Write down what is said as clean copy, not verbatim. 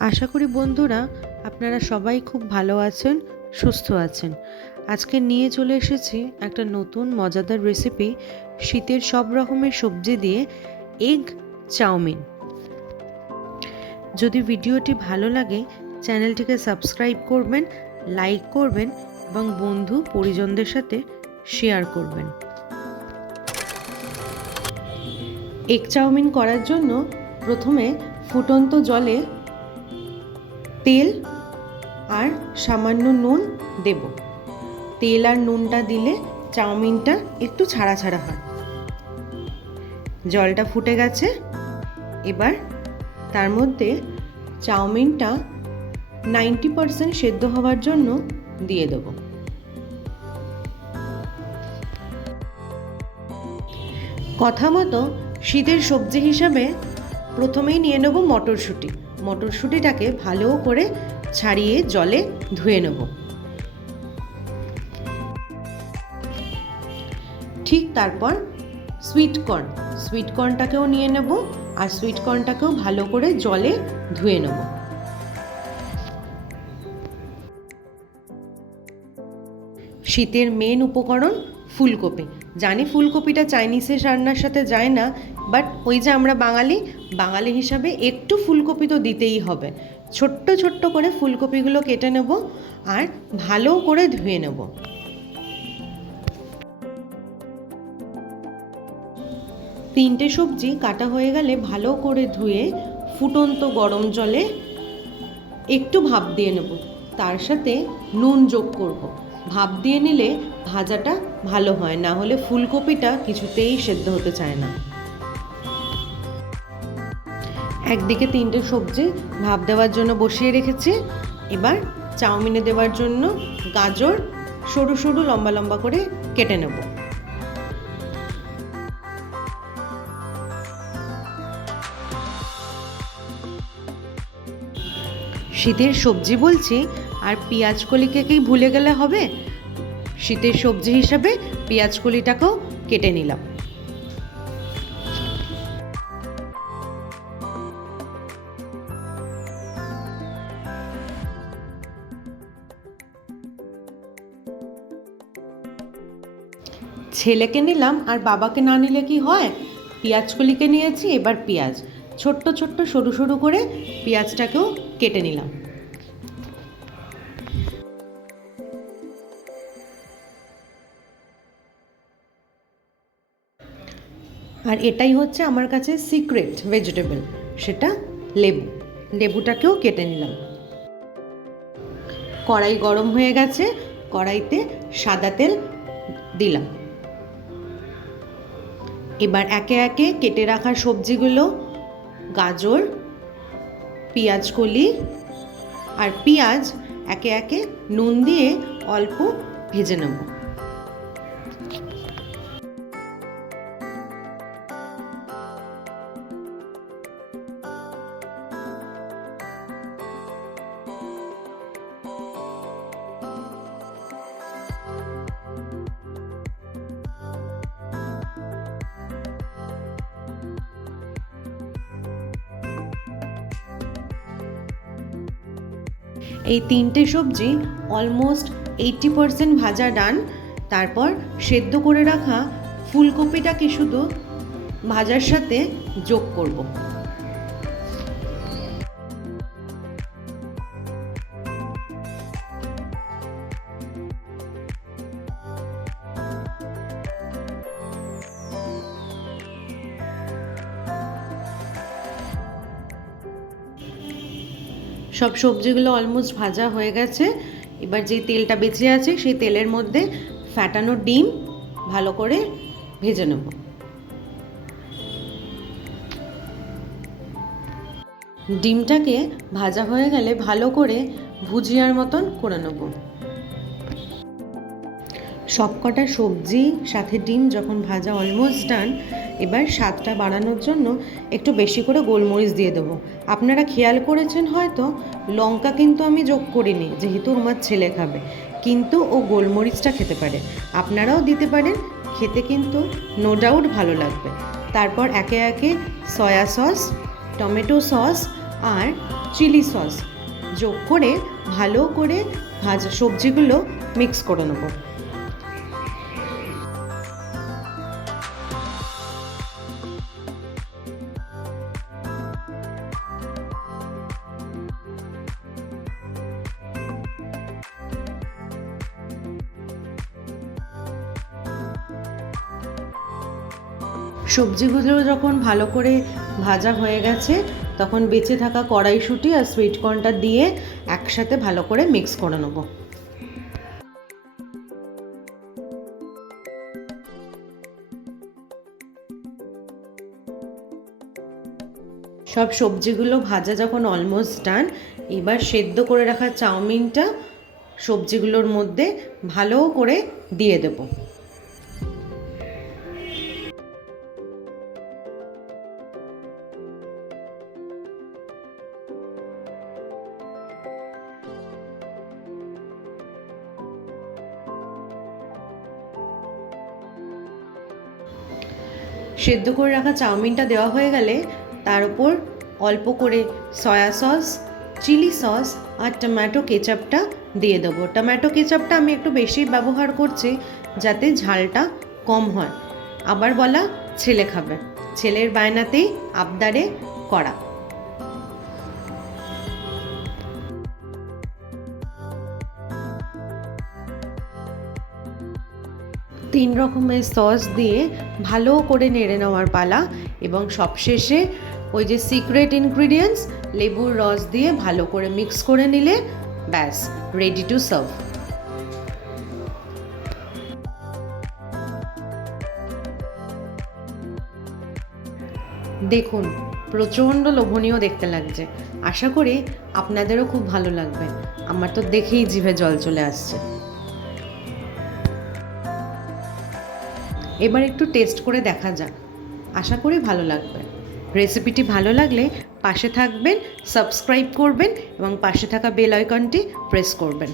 আশা করি বন্ধুরা আপনারা সবাই খুব ভালো আছেন, সুস্থ আছেন। আজকে নিয়ে চলে এসেছি একটা নতুন মজাদার রেসিপি, শীতের সব রকমের সবজি দিয়ে এগ চাউমিন। যদি ভিডিওটি ভালো লাগে চ্যানেলটিকে সাবস্ক্রাইব করবেন, লাইক করবেন এবং বন্ধু পরিজনদের সাথে শেয়ার করবেন। এগ চাউমিন করার জন্য প্রথমে ফুটন্ত জলে তেল আর সামান্য নুন দেব। তেল আর নুনটা দিলে চাউমিনটা একটু ছাড়া ছাড়া হয়। জলটা ফুটে গেছে, এবার তার মধ্যে চাউমিনটা 90% সেদ্ধ হওয়ার জন্য দিয়ে দেব। কথা মতো শীতের সবজি হিসাবে প্রথমেই নিয়ে নেব মটরশুঁটি। মটরশুঁটিটাকে ভালো করে ছাড়িয়ে জলে ধুয়ে নেব। ঠিক তারপর সুইট কর্নটাকেও নিয়ে নেব আর সুইট কর্নটাকেও ভালো করে জলে ধুয়ে নেব। শীতের মেন উপকরণ ফুলকপি। জানি ফুলকপিটা চাইনিজের রান্নার সাথে যায় না, বাট ওই যে আমরা বাঙালি হিসাবে একটু ফুলকপি তো দিতেই হবে। ছোট্ট ছোট্ট করে ফুলকপিগুলো কেটে নেব আর ভালো করে ধুয়ে নেব। তিনটে সবজি কাটা হয়ে গেলে ভালো করে ধুয়ে ফুটন্ত গরম জলে একটু ভাপ দিয়ে নেব। তার সাথে নুন যোগ করব। ভাপ দিয়ে নিলে ভাজাটা ভালো হয়, না হলে ফুলকপিটা কিছুতেই সেদ্ধ হতে চায় না। একদিকে তিনটে সবজি ভাপ দেওয়ার জন্য বসিয়ে রেখেছি। এবার চাউমিনে দেওয়ার জন্য গাজর সরু সরু লম্বা লম্বা করে কেটে নেব। শীতের সবজি বলছি আর পেঁয়াজ কলিকে কি ভুলে গেলে হবে? শীতের সবজি হিসাবে পেঁয়াজ কলিটাকেও কেটে নিলাম। ছেলেকে নিলাম আর বাবাকে না নিলে কি হয়? পেঁয়াজ কলিকে নিয়েছি, এবার পেঁয়াজ ছোট্ট ছোট্ট সরু সরু করে পেঁয়াজটাকেও কেটে নিলাম। আর এটাই হচ্ছে আমার কাছে সিক্রেট ভেজিটেবল, সেটা লেবুটাকেও কেটে নিলাম। কড়াই গরম হয়ে গেছে, কড়াইতে সাদা তেল দিলাম। এবার একে একে কেটে রাখা সবজিগুলো, গাজর, পেঁয়াজ কলি আর পেঁয়াজ একে একে নুন দিয়ে অল্প ভেজে নেব। এই তিনটে সবজি অলমোস্ট 80% ভাজা ডান। তারপর সেদ্ধ করে রাখা ফুলকপিটাকে শুধু ভাজার সাথে যোগ করব। সব সবজিগুলো অলমোস্ট ভাজা হয়ে গেছে। এবার যে তেলটা বেঁচে আছে সেই তেলের মধ্যে ফ্যাটানো ডিম ভালো করে ভেজে নেব। ডিমটাকে ভাজা হয়ে গেলে ভালো করে ভুজিয়ার মতন করে নেব। সবকটা সবজি সাথে ডিম যখন ভাজা অলমোস্ট ডান, এবার স্বাদটা বাড়ানোর জন্য একটু বেশি করে গোলমরিচ দিয়ে দেবো। আপনারা খেয়াল করেছেন হয়তো, লঙ্কা কিন্তু আমি যোগ করিনি, যেহেতু আমার ছেলে খাবে, কিন্তু ও গোলমরিচটা খেতে পারে। আপনারাও দিতে পারেন, খেতে কিন্তু নো ডাউট ভালো লাগবে। তারপর একে একে সয়া সস, টমেটো সস আর চিলি সস যোগ করে ভালো করে ভাজা সবজিগুলো মিক্স করে নেব। সবজিগুলো যখন ভালো করে ভাজা হয়ে গেছে তখন বেঁচে থাকা কড়াইশুঁটি আর সুইট কর্নটা দিয়ে একসাথে ভালো করে মিক্স করে নেব। সব সবজিগুলো ভাজা যখন অলমোস্ট ডান, এবার সেদ্ধ করে রাখা চাউমিনটা সবজিগুলোর মধ্যে ভালো করে দিয়ে দেব। সেদ্ধ করে রাখা চাউমিনটা দেওয়া হয়ে গেলে তার উপর অল্প করে সয়া সস, চিলি সস আর টমেটো কেচাপটা দিয়ে দেবো। টমেটো কেচাপটা আমি একটু বেশি ব্যবহার করছি যাতে ঝালটা কম হয়। আবার বলা ছেলে খাবে, ছেলের বায়নাতেই আবদারে করা। তিন রকমের সস দিয়ে ভালো করে নেড়ে নেওয়ার পালা, এবং সবশেষে ওই যে সিক্রেট ইনগ্রিডিয়েন্টস লেবুর রস দিয়ে ভালো করে মিক্স করে নিলে ব্যাস রেডি টু সার্ভ। দেখুন প্রচণ্ড লোভনীয় দেখতে লাগছে, আশা করি আপনাদেরও খুব ভালো লাগবে। আমার তো দেখেই জিভে জল চলে আসছে। এবার একটু টেস্ট করে দেখা যাক, আশা করি ভালো লাগবে। রেসিপিটি ভালো লাগলে পাশে থাকবেন, সাবস্ক্রাইব করবেন এবং পাশে থাকা বেল আইকনটি প্রেস করবেন।